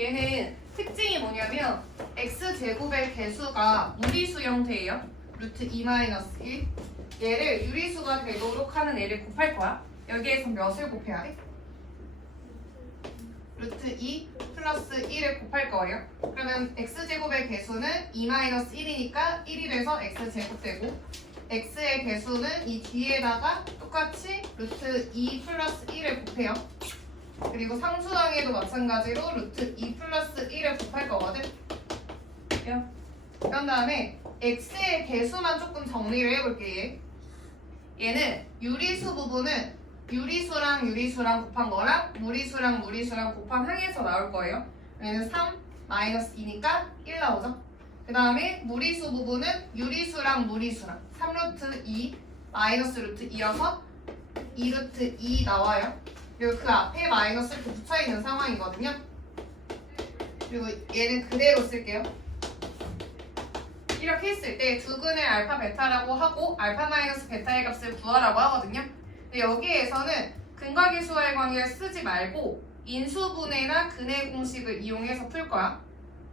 얘는 특징이 뭐냐면 x제곱의 개수가 무리수 형태예요. 루트 2-1. 얘를 유리수가 되도록 하는 애를 곱할 거야. 여기에서 몇을 곱해야 돼? 루트 2 플러스 1을 곱할 거예요. 그러면 x제곱의 개수는 2-1이니까 1이 돼서 x제곱 되고, x의 개수는 이 뒤에다가 똑같이 루트 2 플러스 1을 곱해요. 그리고 상수항에도 마찬가지로 루트 2 플러스 1을 곱할 거거든. 그런 다음에 x의 개수만 조금 정리를 해볼게. 얘는 유리수 부분은 유리수랑 유리수랑 곱한 거랑 무리수랑 무리수랑 곱한 항에서 나올 거예요. 얘는 3 마이너스 2니까 1 나오죠. 그 다음에 무리수 부분은 유리수랑 무리수랑 3루트 2 마이너스 루트 2여서 2루트 2 나와요. 그리고 그 앞에 마이너스 이렇게 붙여있는 상황이거든요. 그리고 얘는 그대로 쓸게요. 이렇게 했을 때 두근의 알파 베타라고 하고 알파 마이너스 베타의 값을 구하라고 하거든요. 근데 여기에서는 근과계수와의 관계를 쓰지 말고 인수분해나 근해 공식을 이용해서 풀 거야.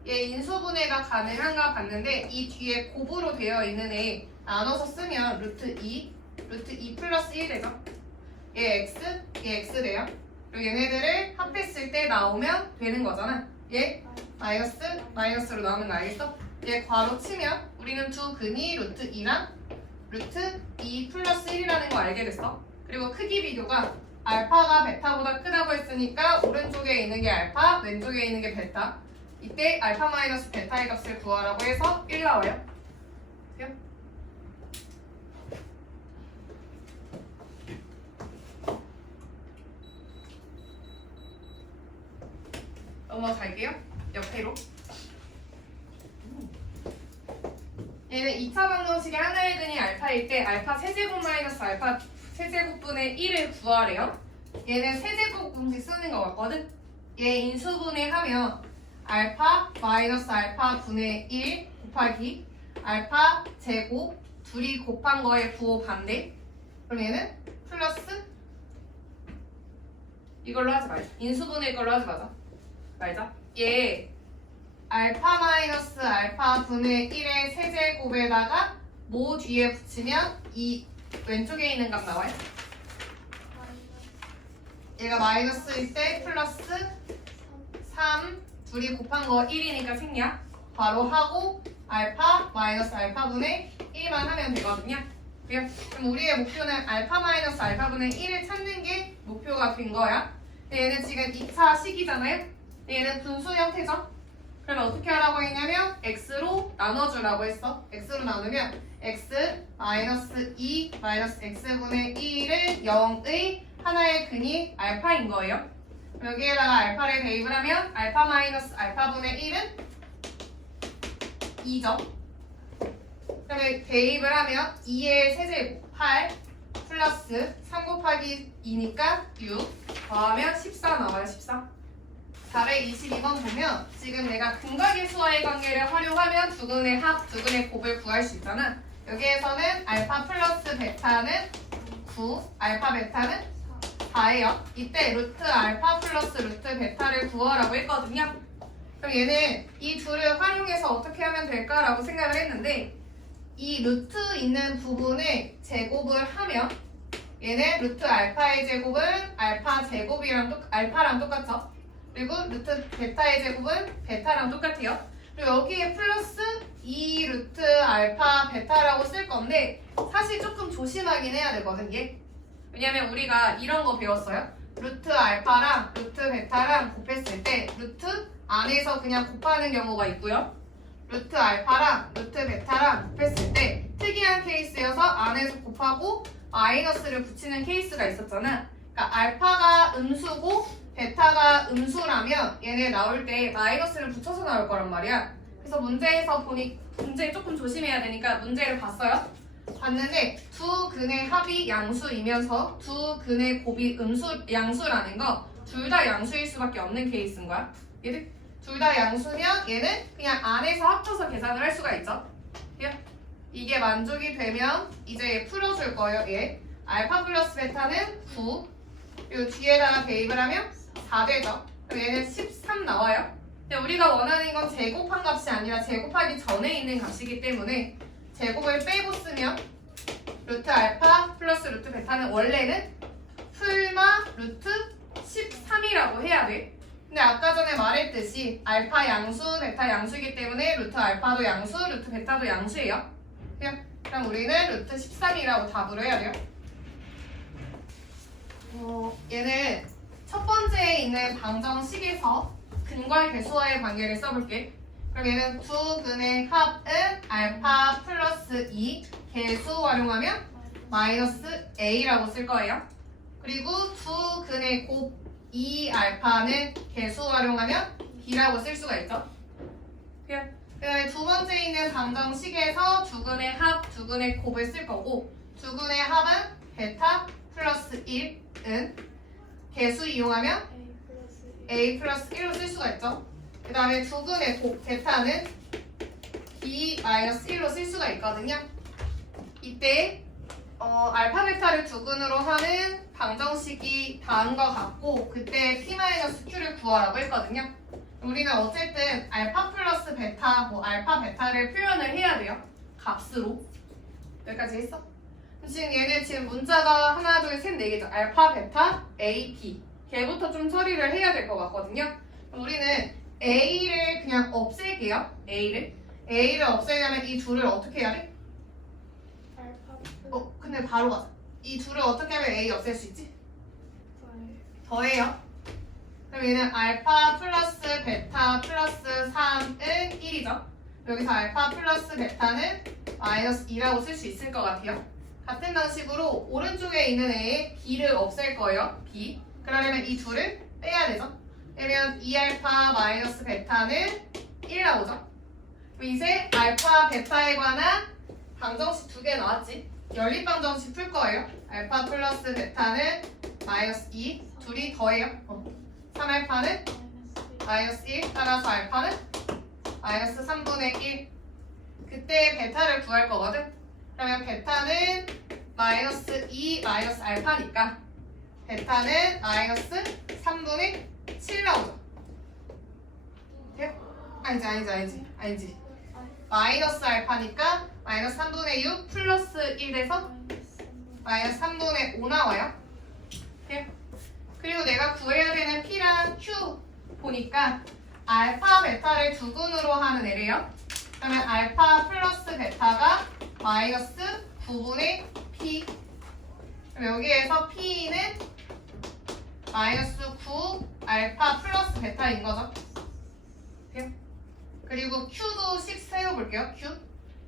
얘 인수분해가 가능한가 봤는데 이 뒤에 곱으로 되어 있는 애 나눠서 쓰면 루트 2 플러스 1 되죠. 얘 x, 얘 x 돼요. 그리고 얘네들을 합했을 때 나오면 되는 거잖아. 얘 마이너스로 나오는 거 알겠어? 얘 괄호 치면 우리는 두 근이 루트 2랑 루트 2 플러스 1이라는 거 알게 됐어. 그리고 크기 비교가 알파가 베타보다 크다고 했으니까 오른쪽에 있는 게 알파, 왼쪽에 있는 게 베타. 이때 알파 마이너스 베타의 값을 구하라고 해서 1 나와요. 넘어갈게요. 옆으로. 얘는 2차 방정식의 하나의 근이 알파일 때 알파 세제곱 마이너스 알파 세제곱분의 1을 구하래요. 얘는 세제곱 공식 쓰는 거 같거든. 얘 인수분해하면 알파 마이너스 알파 분의 1 곱하기 알파 제곱 둘이 곱한 거에 부호 반대. 그럼 얘는 플러스 이걸로 하지 말자. 인수분해 이걸로 하지 말자. 얘 알파 마이너스 알파 분의 1의 세제곱에다가 모 뒤에 붙이면 이 왼쪽에 있는 값 나와요. 얘가 마이너스일 때 플러스 3 둘이 곱한 거 1이니까 생략 바로 하고 알파 마이너스 알파 분의 1만 하면 되거든요. 그럼 우리의 목표는 알파 마이너스 알파 분의 1을 찾는 게 목표가 된 거야. 근데 얘는 지금 2차 식이잖아요. 얘는 분수 형태죠. 그러면 어떻게 하라고 했냐면 x로 나눠주라고 했어. x로 나누면 x 마이너스 2 마이너스 x분의 1을 0의 하나의 근이 알파인 거예요. 여기에다가 알파를 대입을 하면 알파 마이너스 알파분의 1은 2죠. 그러면 대입을 하면 2의 세제곱 8 플러스 3 곱하기 2니까 6 더하면 14 나와요. 14. 422번 보면 지금 내가 근과계수와의 관계를 활용하면 두근의 합, 두근의 곱을 구할 수 있잖아. 여기에서는 알파 플러스 베타는 9, 알파 베타는 4예요. 이때 루트 알파 플러스 루트 베타를 구하라고 했거든요. 그럼 얘는 이 둘을 활용해서 어떻게 하면 될까라고 생각을 했는데 이 루트 있는 부분을 제곱을 하면 얘는 루트 알파의 제곱은 알파 제곱이랑 알파랑 똑같죠. 그리고 루트 베타의 제곱은 베타랑 똑같아요. 그리고 여기에 플러스 2 루트 알파 베타라고 쓸 건데 사실 조금 조심하긴 해야 되거든 얘. 왜냐면 우리가 이런 거 배웠어요. 루트 알파랑 루트 베타랑 곱했을 때 루트 안에서 그냥 곱하는 경우가 있고요. 루트 알파랑 루트 베타랑 곱했을 때 특이한 케이스여서 안에서 곱하고 마이너스를 붙이는 케이스가 있었잖아. 그러니까 알파가 음수고 베타가 음수라면 얘네 나올 때 마이너스를 붙여서 나올 거란 말이야. 그래서 문제에서 보니 문제 조금 조심해야 되니까 문제를 봤어요. 봤는데 두 근의 합이 양수이면서 두 근의 곱이 양수라는 거 둘 다 양수일 수밖에 없는 케이스인 거야. 얘들 둘 다 양수면 얘는 그냥 안에서 합쳐서 계산을 할 수가 있죠. 이게 만족이 되면 이제 얘 풀어줄 거예요. 얘 알파 플러스 베타는 9 그리고 뒤에다가 대입을 하면 4 되죠. 그럼 얘는 13 나와요. 근데 우리가 원하는 건 제곱한 값이 아니라 제곱하기 전에 있는 값이기 때문에 제곱을 빼고 쓰면 루트 알파 플러스 루트 베타는 원래는 풀마 루트 13이라고 해야 돼. 근데 아까 전에 말했듯이 알파 양수, 베타 양수이기 때문에 루트 알파도 양수, 루트 베타도 양수예요. 그럼 우리는 루트 13이라고 답으로 해야 돼요. 얘는 첫 번째에 있는 방정식에서 근과 계수와의 관계를 써볼게. 그럼 얘는 두 근의 합은 알파 플러스 2 계수 활용하면 마이너스 a라고 쓸 거예요. 그리고 두 근의 곱 2 알파는 계수 활용하면 b라고 쓸 수가 있죠. 그 다음에 두 번째 있는 방정식에서 두 근의 합, 두 근의 곱을 쓸 거고 두 근의 합은 베타 플러스 1은 계수 이용하면 a 플러스 1로 쓸 수가 있죠. 그 다음에 두 근의 곱 베타는 b 마이너스 1로 쓸 수가 있거든요. 이때 알파 베타를 두 근으로 하는 방정식이 다음과 같고 그때 p-q를 구하라고 했거든요. 우리는 어쨌든 알파 플러스 베타, 알파 베타를 표현을 해야 돼요. 값으로. 여기까지 했어? 지금 얘는 지금 문자가 하나, 둘, 셋, 네 개죠. 알파, 베타, A, B. 걔부터 좀 처리를 해야 될 것 같거든요. 우리는 A를 그냥 없앨게요. A를 없애려면 이 둘을 어떻게 해야 돼? 근데 바로 가자. 이 둘을 어떻게 하면 A 없앨 수 있지? 더해요. 그럼 얘는 알파 플러스 베타 플러스 3은 1이죠. 여기서 알파 플러스 베타는 마이너스 2라고 쓸 수 있을 것 같아요. 같은 방식으로 오른쪽에 있는 애의 b를 없앨 거예요. b. 그러려면 이 둘을 빼야 되죠. 그러면 2알파 마이너스 베타는 1 나오죠. 그럼 이제 알파 베타에 관한 방정식 두 개 나왔지. 연립 방정식 풀 거예요. 알파 플러스 베타는 마이너스 2 둘이 더해요. 3알파는 마이너스 1 따라서 알파는 마이너스 3분의 1. 그때 베타를 구할 거거든. 그러면 베타는 마이너스 2 마이너스 알파니까 베타는 마이너스 3분의 7 나오죠. 돼요? 아니지. 마이너스 알파니까 마이너스 3분의 6 플러스 1 돼서 마이너스 3분의 5 나와요. 돼요? 그리고 내가 구해야 되는 P랑 Q 보니까 알파, 베타를 두 근으로 하는 애래요. 그러면 알파 플러스 베타가 마이너스 9분의 P. 그럼 여기에서 P는 마이너스 9 알파 플러스 베타인 거죠. 돼요? 그리고 Q도 식 세워볼게요. Q.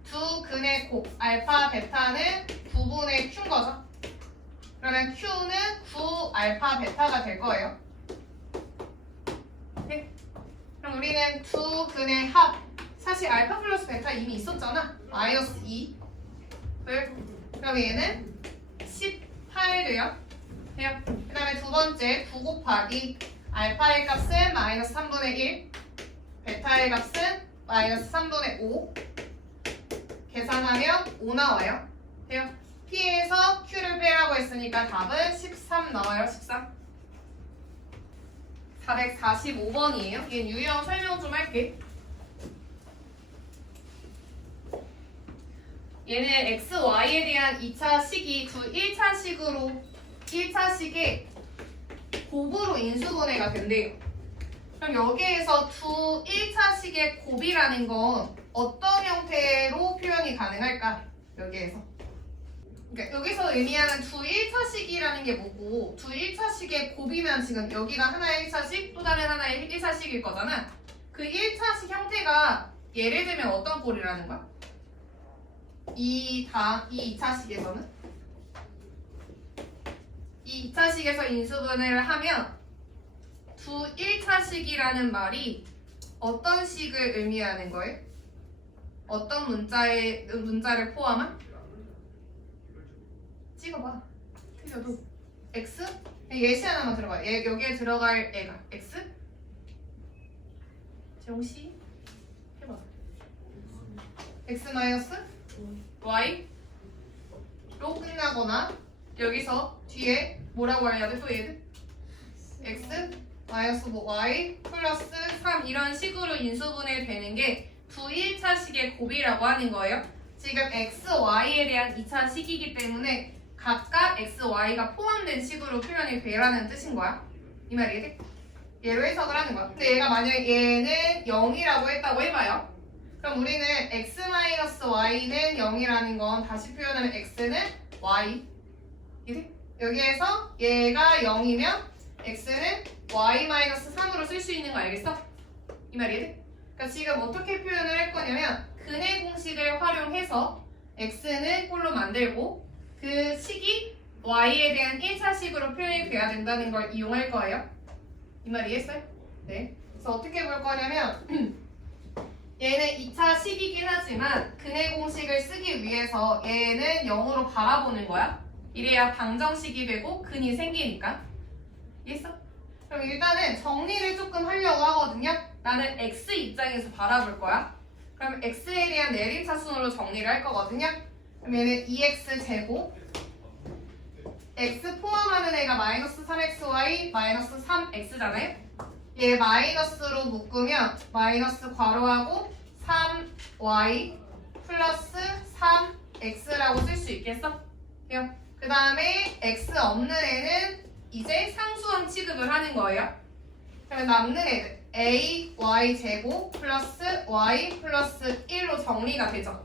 두 근의 곱 알파 베타는 9분의 Q인 거죠. 그러면 Q는 9 알파 베타가 될 거예요. 네? 그럼 우리는 두 근의 합, 사실 알파 플러스 베타 이미 있었잖아. 마이너스 2. 그럼 얘는 18 돼요. 그 다음에 두 번째 9 곱하기 알파의 값은 마이너스 3분의 1, 베타의 값은 마이너스 3분의 5. 계산하면 5 나와요. 돼요? P에서 Q를 빼라고 했으니까 답은 13 나와요. 13. 445번이에요. 얘 유형 설명 좀 할게. 얘는 x, y에 대한 2차 식이 두 1차 식으로 1차 식의 곱으로 인수분해가 된대요. 그럼 여기에서 두 1차 식의 곱이라는 건 어떤 형태로 표현이 가능할까? 여기에서. 그러니까 여기서 의미하는 두 1차식이라는 게 뭐고 두 1차식의 곱이면 지금 여기가 하나의 1차식 또 다른 하나의 1차식일 거잖아. 그 1차식 형태가 예를 들면 어떤 꼴이라는 거야? 이 2차식에서는 이 2차식에서 인수분해를 하면 두 1차식이라는 말이 어떤 식을 의미하는 거예요? 어떤 문자를 포함한? 찍어봐. 틀려도 x? 예시 하나만 들어가. 여기에 들어갈 애가 x? 정시 해봐. x 마이너스 y로 끝나거나 여기서 뒤에 뭐라고 해야 돼? 또 얘들 x 마이너스 뭐 y 플러스 3 이런 식으로 인수분해 되는 게 부1차식의 곱이라고 하는 거예요. 지금 x, y에 대한 2차 식이기 때문에 각각 x, y가 포함된 식으로 표현이 되라는 뜻인 거야. 이 말이 이해돼? 얘로 해석을 하는 거야. 근데 얘가 만약에 얘는 0이라고 했다고 해봐요. 그럼 우리는 x-y는 0이라는 건 다시 표현하면 x는 y. 이해돼? 여기에서 얘가 0이면 x는 y-3으로 쓸 수 있는 거 알겠어? 이 말이 이해돼? 그러니까 지금 어떻게 표현을 할 거냐면 근해 공식을 활용해서 x는 꼴로 만들고 그 식이 y에 대한 1차식으로 표현이 돼야 된다는 걸 이용할 거예요. 이 말 이해했어요? 네. 그래서 어떻게 볼 거냐면 얘는 2차 식이긴 하지만 근해 공식을 쓰기 위해서 얘는 0으로 바라보는 거야. 이래야 방정식이 되고 근이 생기니까. 이해했어? 그럼 일단은 정리를 조금 하려고 하거든요. 나는 x 입장에서 바라볼 거야. 그럼 x에 대한 내림차순으로 정리를 할 거거든요. 그럼 얘는 2x 제곱 x 포함하는 애가 마이너스 3xy 마이너스 3x잖아요. 얘 마이너스로 묶으면 마이너스 괄호하고 3y 플러스 3x라고 쓸 수 있겠어? 돼요? 그 다음에 x 없는 애는 이제 상수항 취급을 하는 거예요. 그러면 남는 애들 a, y 제곱 플러스 y 플러스 1로 정리가 되죠.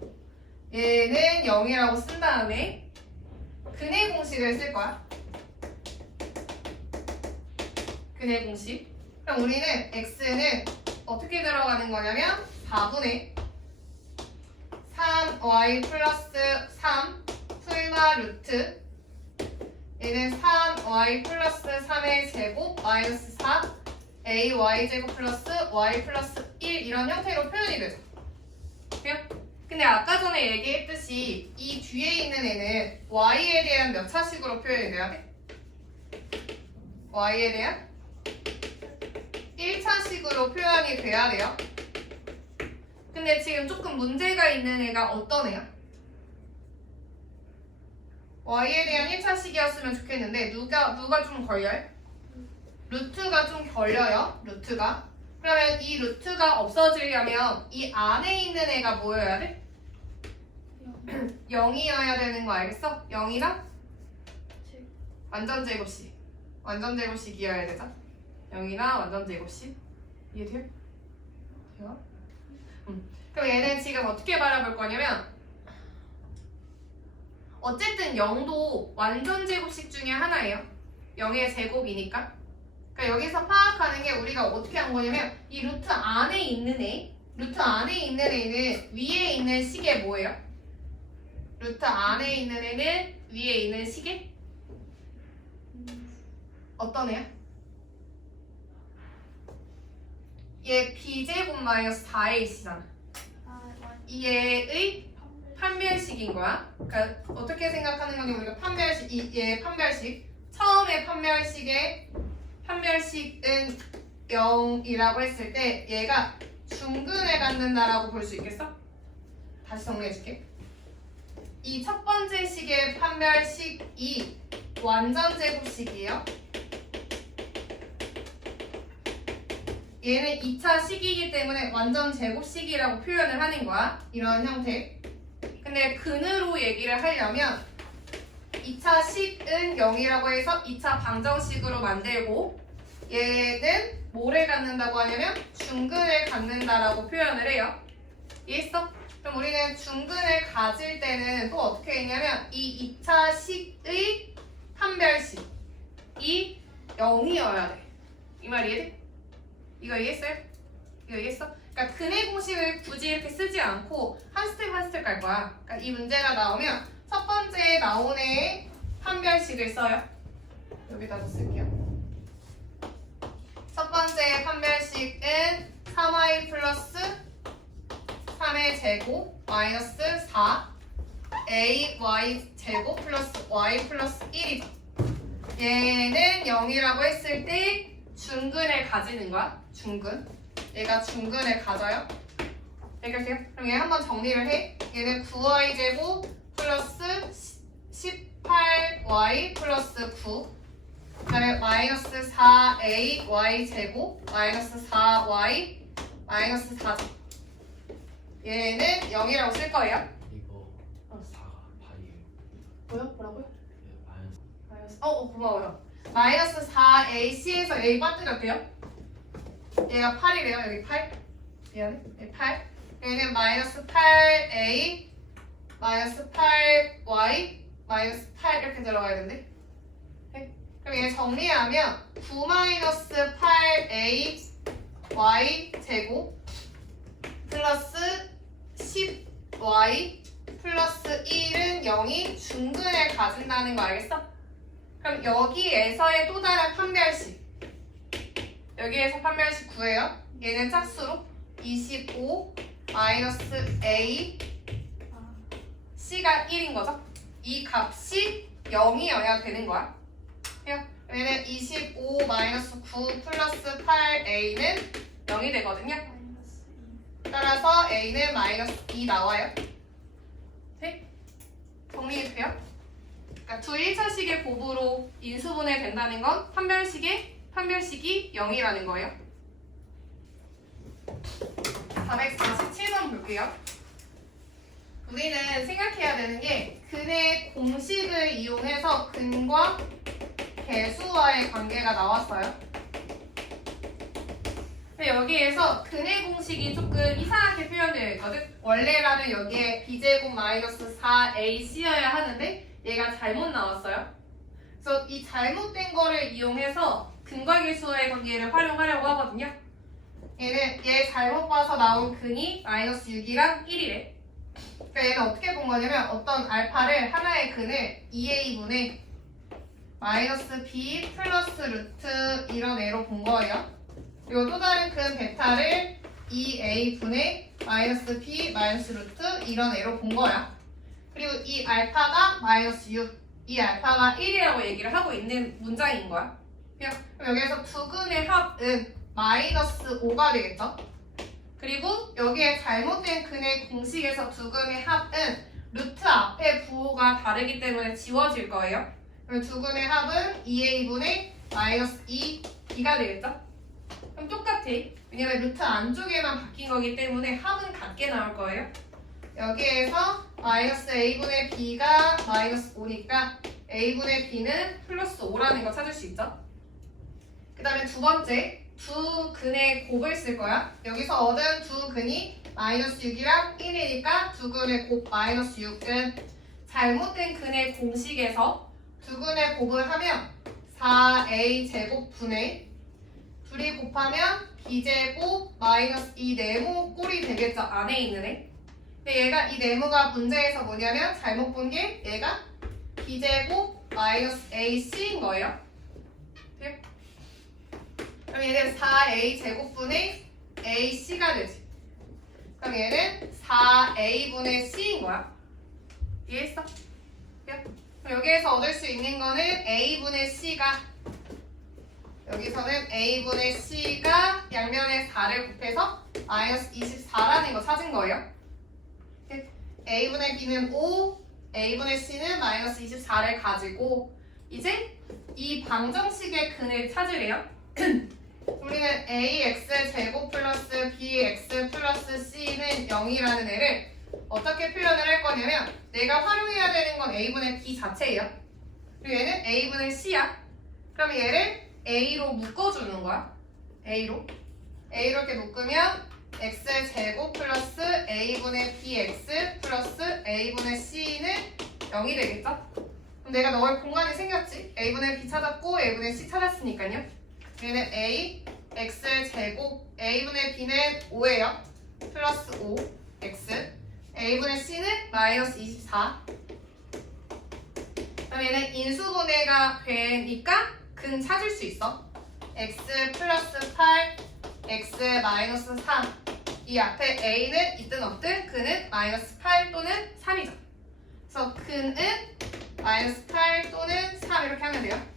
얘는 0이라고 쓴 다음에 근해 공식을 쓸 거야. 근해 공식. 그럼 우리는 x는 어떻게 들어가는 거냐면 4분의 3y 플러스 3 풀마 루트 얘는 3y 플러스 3의 제곱 마이너스 4 ay 제곱 플러스 y 플러스 1 이런 형태로 표현이 되죠. 돼요? 근데 아까 전에 얘기했듯이 이 뒤에 있는 애는 y에 대한 몇 차식으로 표현이 돼야 돼? y에 대한 1차식으로 표현이 돼야 돼요. 근데 지금 조금 문제가 있는 애가 어떤 애야? y에 대한 1차식이었으면 좋겠는데 누가 좀 걸려요? 루트가 좀 걸려요. 루트가. 그러면 이 루트가 없어지려면 이 안에 있는 애가 뭐여야 돼? 0이어야 되는 거 알겠어? 0이랑 완전 제곱식. 완전 제곱식이어야 되죠? 0이나 완전 제곱식. 이해돼요? 돼요? 그럼 얘는 지금 어떻게 바라볼 거냐면 어쨌든 0도 완전 제곱식 중에 하나예요. 0의 제곱이니까. 그러니까 여기서 파악하는 게 우리가 어떻게 한 거냐면 이 루트 안에 있는 애는 위에 있는 식의 뭐예요? 루트 안에 있는 애는 위에 있는 식의 어떤 애야? 얘 b제곱 마이너스 4ac잖아. 이 애의 판별식인 거야. 그러니까 어떻게 생각하는 거냐면 우리가 판별식, 얘 판별식 처음에 판별식은 0이라고 했을 때 얘가 중근을 갖는다라고 볼 수 있겠어? 다시 정리해줄게. 이 첫 번째 식의 판별식이 완전 제곱식이에요. 얘는 2차 식이기 때문에 완전 제곱식이라고 표현을 하는 거야. 이런 형태. 근데 근으로 얘기를 하려면 2차 식은 0이라고 해서 2차 방정식으로 만들고 얘는 뭐를 갖는다고 하냐면 중근을 갖는다라고 표현을 해요. 이해했어? 그럼 우리는 중근을 가질 때는 또 어떻게 했냐면 이 2차 식의 판별식이 0이어야 돼. 이 말 이해돼? 이거 이해했어요? 이거 이해했어? 그러니까 근해 공식을 굳이 이렇게 쓰지 않고 한 스텝 한 스텝 갈 거야. 그러니까 이 문제가 나오면 첫 번째 나온 애의 판별식을 써요. 여기다가 쓸게요. 첫 번째 판별식은 3y 플러스 3의 제곱 마이너스 4 ay 제곱 플러스 y 플러스 1이죠. 얘는 0이라고 했을 때 중근을 가지는 거야. 중근. 얘가 중근을 가져요. 해결돼요? 그럼 얘 한번 정리를 해. 얘는 9y 제곱 플러스 18y 플러스 9 그다음에 마이너스 4a y 제곱 마이너스 4y 마이너스 4죠. 얘는 0이라고 쓸 거예요. 이거 4가 파이에요. 뭐라고요? 네, 마이너스. 고마워요. 마이너스 4ac에서 a 빠뜨렸대요. 얘가 8이래요. 여기 8. 미안해. 네, 8. 얘는 마이너스 8a 마이너스 8y 마이너스 8 이렇게 들어가야 되는데. 네. 그럼 얘 정리하면 9 마이너스 8a y 제곱 플러스 10y 플러스 1은 0이 중근을 가진다는 거 알겠어? 그럼 여기에서의 또 다른 판별식, 여기에서 판별식 구해요. 얘는 짝수로 25 마이너스 a c가 1인 거죠. 이 값이 0이어야 되는 거야. 얘는 25 마이너스 9 플러스 8a는 0이 되거든요. 따라서 a는 마이너스 2 나와요. 네? 정리해주세요. 그러니까 두 1차식의 곱으로 인수분해 된다는 건 판별식이 0이라는 거예요. 447번 볼게요. 우리는 생각해야 되는 게 근의 공식을 이용해서 근과 개수와의 관계가 나왔어요. 근데 여기에서 근의 공식이 조금 이상하게 표현되어 있거든. 원래라면 여기에 b제곱 마이너스 4ac여야 하는데 얘가 잘못 나왔어요. 그래서 이 잘못된 거를 이용해서 근과 개수와의 관계를 활용하려고 하거든요. 얘 잘못 봐서 나온 근이 마이너스 6이랑 1이래. 그러니까 얘는 어떻게 본 거냐면 어떤 알파를 하나의 근을 2a분의 마이너스 b 플러스 루트 이런 애로 본 거예요. 그리고 또 다른 근 베타를 2a분의 마이너스 b 마이너스 루트 이런 애로 본 거야. 그리고 이 알파가 마이너스 6, 이 알파가 1이라고 얘기를 하고 있는 문장인 거야. 그럼 여기에서 두 근의 합은 마이너스 5가 되겠죠? 그리고 여기에 잘못된 근의 공식에서 두 근의 합은 루트 앞에 부호가 다르기 때문에 지워질 거예요. 그럼 두 근의 합은 2a분의 마이너스 2b가 되겠죠? 그럼 똑같아. 왜냐면 루트 안쪽에만 바뀐 거기 때문에 합은 같게 나올 거예요. 여기에서 마이너스 a분의 b가 마이너스 5니까 a분의 b는 플러스 5라는 거 찾을 수 있죠? 그 다음에 두 번째, 두 근의 곱을 쓸 거야. 여기서 얻은 두 근이 마이너스 6이랑 1이니까 두 근의 곱 마이너스 6은 잘못된 근의 공식에서 두 근의 곱을 하면 4a 제곱분의 둘이 곱하면 b제곱 마이너스 이 네모 꼴이 되겠죠. 안에 있는 애. 근데 얘가 이 네모가 문제에서 뭐냐면 잘못 본 게 얘가 b제곱 마이너스 ac인 거예요. 네? 그럼 얘는 4a 제곱분의 ac가 되지. 그럼 얘는 4a분의 c인 거야. 이해했어? 그럼 여기에서 얻을 수 있는 거는 a분의 c가 여기서는 a분의 c가 양면에 4를 곱해서 마이너스 24라는 거 찾은 거예요. a분의 b는 5, a분의 c는 마이너스 24를 가지고 이제 이 방정식의 근을 찾으래요. 우리는 ax 제곱 플러스 bx 플러스 c는 0이라는 애를 어떻게 표현을 할 거냐면 내가 활용해야 되는 건 a분의 b 자체예요. 그리고 얘는 a분의 c야. 그럼 얘를 a로 묶어주는 거야. A로 이렇게 묶으면 x제곱 플러스 a분의 bx 플러스 a분의 c는 0이 되겠죠? 그럼 내가 넣을 공간이 생겼지? a분의 b 찾았고 a분의 c 찾았으니까요. 얘는 a x제곱 a분의 b는 5예요. 플러스 5 x a분의 c는 마이너스 24. 그럼 얘는 인수분해가 되니까 근 찾을 수 있어. x 플러스 8 x 마이너스 3. 이 앞에 a는 있든 없든 근은 마이너스 8 또는 3이죠. 그래서 근은 마이너스 8 또는 3 이렇게 하면 돼요.